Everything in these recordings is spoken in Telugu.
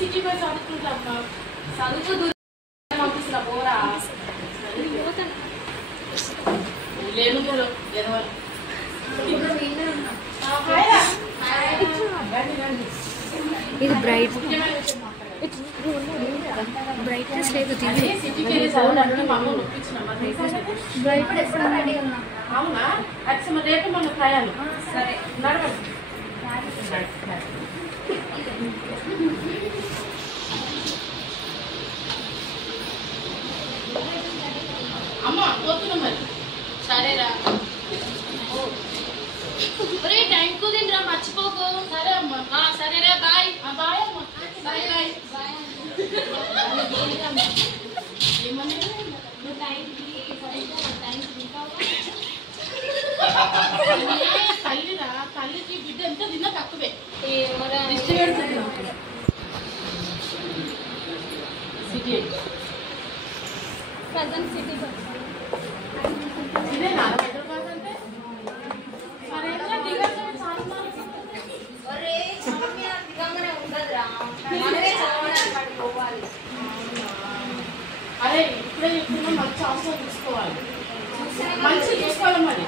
సిటీ పోయి చదువుకుంటామ్మా చదువుతూ పంపిస్తున్నా పోరా లేను కూడా ఇది బ్రైట్ బ్రైట్నెస్ లేదు అవునా అది రేపు మన ప్రయాణం సరే నడవండి అమ్మ పోతున్నా మరి సరేరా ఒరే టైం కుదిండ్రా మర్చిపోకు సరే అమ్మ సరేరా బాయ్ బాయ్ అమ్మ బాయ్ బాయ్ బాయ్ తల్లిరా తల్లికి బిడ్డ ఎంత తిన్నా తక్కువే సిటీ ప్రజెంట్ సిటీ ఇదేనా హైదరాబాద్ అంటే మరేంద్ర దిగంగానే అరే ఇప్పుడే చెప్తున్నా మంచి అవసరం తీసుకోవాలి మంచి తీసుకోవాలి మరి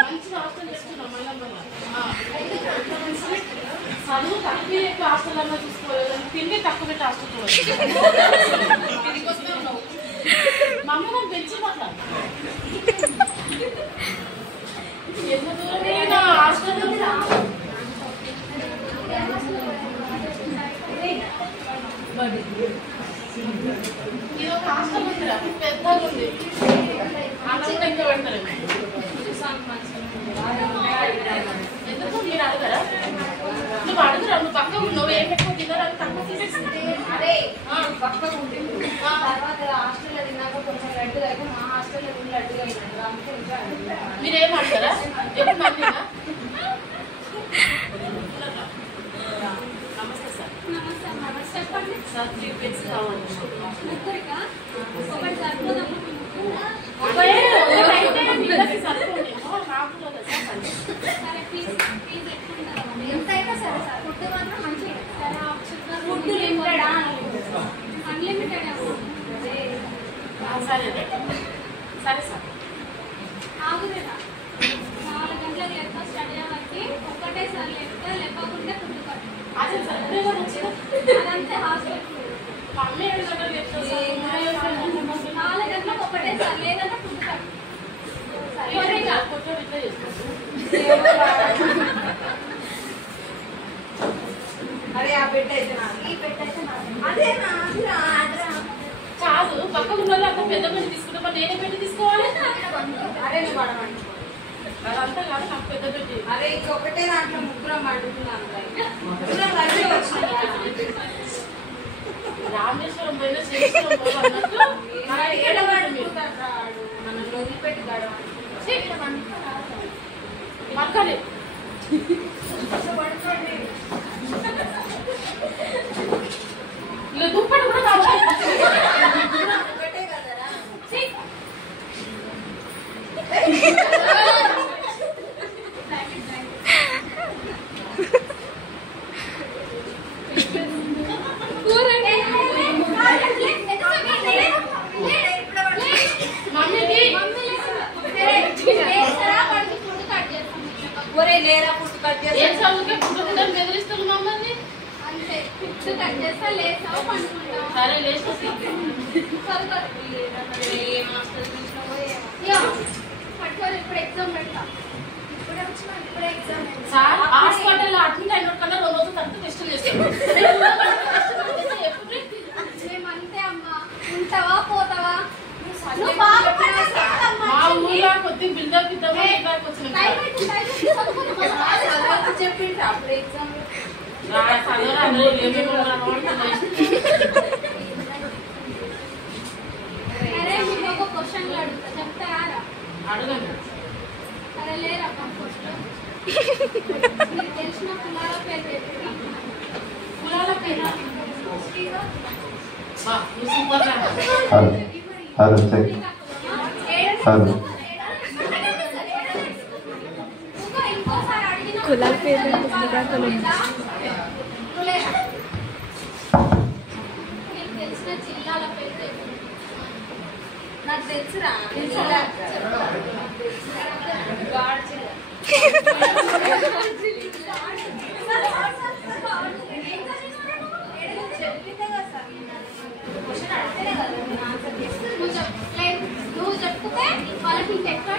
మంచి అవసరం తీసుకున్నాం మళ్ళీ చదువు తక్కువ ఎక్కువ హాస్టల్ తీసుకోవాలి తిండి తక్కువ పెట్టి హాస్టల్ మా అమ్మ నాకు పెంచింది అట్లా ఎంత దూరం హాస్టల్ ఇది ఒక హాస్టల్ ఉందిరా పెద్దగా ఉంది అన్నం కూడా ఇంకా పెడతారు ఎందుకు మీరు అడగరా నువ్వు అడుగురా నువ్వు పక్కకు నువ్వు ఏం ఎక్కువ తిన్నారా అని తక్కువ తీసేసింది అదే పక్కకు ఉంటుంది తర్వాత హాస్టల్లో తిన్నాక కొంచెం లడ్డుగా అయితే మా హాస్టల్లో ఫుల్ లడ్డుగా అయినారు అందుకే మీరేం అడగరా ఎప్పుడు మందినా నమస్తే సార్ నమస్తే చెప్పండి సార్ 3 పెన్స్ కావాలి ముగ్గురికా ఒకటి సరిపోదా సరే ఫీజు ఎక్కువ ఎంతైనా సరే సార్ ఫుడ్ మాత్రం మంచిగా సరే ఫుడ్ లిమిటెడా అన్లిమిటెడ్ సరే సరే సార్ ఆగురేరా 4 గంటలకు లేక స్టడీ అవర్కి ఒక్కటేసారి లేక లేకపోతే ఫుడ్ కట్టు అదే సార్ అదంతే హాస్టల్ మమ్మీ 7 గంటలకు చెప్తాను 4 గంటలకు ఒకటేసారి లేదంటే ఫుడ్ కట్టు కొంచెం ఇట్లా చేసుకోవచ్చు అరే ఆ బెడ్ అయితే ఈ బెడ్ అయితే అదేనా కాదు పక్కన ఉన్న అంత పెద్ద పెట్టి తీసుకుంటా మరి నేనే పెట్టి తీసుకోవాలి అరే నువ్వు పడమండి అదంతా కాదు నాకు పెద్ద పెట్టి అరే ఇంకొకటే దాంట్లో ముగ్గురం పడుతున్నాను ముగ్గురం కలిసి వచ్చినాయి రామేశ్వరం పోయినా శ్రీశ్వరం పోయినా అన్నట్టు మనం వదిలిపెట్టి గడవండి పక్కనే ఇలా దుప్పటి కూడా కావాలి ఒకటే కదరా ఒరే లేరా ఫుడ్ కట్ చేస్తా బెదిరిస్తుంది మమ్మల్ని అంతే ఫుడ్ కట్ చేస్తా లేస్తావు పండుకుంటావు సరే లేచేసి పట్టుకోరు ఇప్పుడు ఎగ్జామ్ పెడతా ఇప్పుడే వచ్చినా ఇప్పుడే ఎగ్జామ్ సార్ హాస్పిటల్ అడ్మిట్ అయిన కన్నా 2 రోజుల తర్వాత టెస్టులు చేస్తాం మేము అంతే అమ్మా ఉంటావా పోతావా మా ఊళ్ళో కొద్దిగా బిల్డప్ ఇద్దామా వచ్చిన చెప్పిండ్రు అప్పుడు ఎగ్జామ్ అరే మీకు ఒక క్వశ్చన్లు అడుగుతా చెప్తారా అడగండి సరే లేరా ఫస్ట్ మీకు తెలిసిన కులాల పేరు చెప్పండి కులాల పేరు సూపర్ హలో చెక్ హలో ఇంకోసారి అడిగిన కులాల పేరు నీకు తెలిసిన జిల్లాల పేరు చెప్పు. నాకు తెలుసురా నువ్వు చెప్తే వాళ్ళకి ఇంకెక్కడ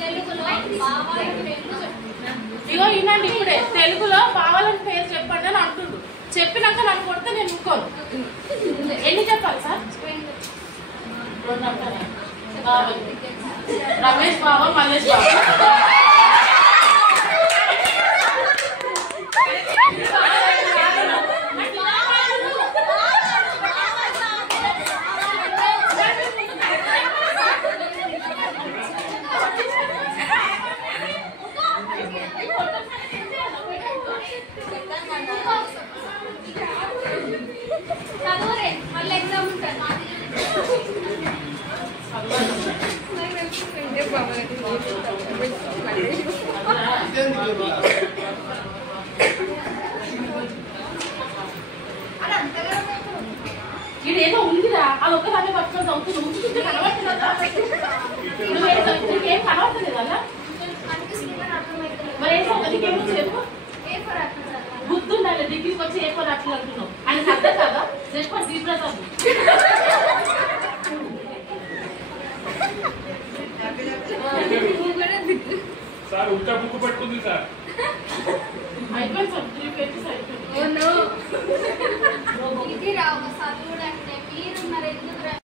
తెలుగులో బావాలని పేర్లు చెప్పు. ఇగో వినండి ఇప్పుడే తెలుగులో బావాలని పేరు చెప్పండి అని అంటుండు. చెప్పినాక నాకు కొడితే నేను ముక్కోను. ఎన్ని చెప్పాలి సార్? రమేష్ బాబా, మల్లేష్ బాబా. చదువురే మళ్ళీ ఎగ్జామ్ ఉంటుంది. ఇదేదో ఉందిరా, అది ఒక్క దాన్ని పట్టుకొని చదువుతుంది. ఉంచుకుంటే కనబడుతుందా? ఏం కనబడతలేదు అలా. మరి ఏం చదువు నీకేమో చెప్పు. గుర్తుండాలి, డిగ్రీకి వచ్చి ఏ పని అట్లా అంటున్నావు. ఆయన అర్థం కదా, జస్ట్ ఫర్ సీప్రా చదువు. సార్ ఉల్టా బుక్ పట్టుకుంది సార్. అయిపోయింది సార్, 3 pages అయిపోయింది. ఇది రా ఒక చదువుడు అంటే మీరున్నారు ఎందుకు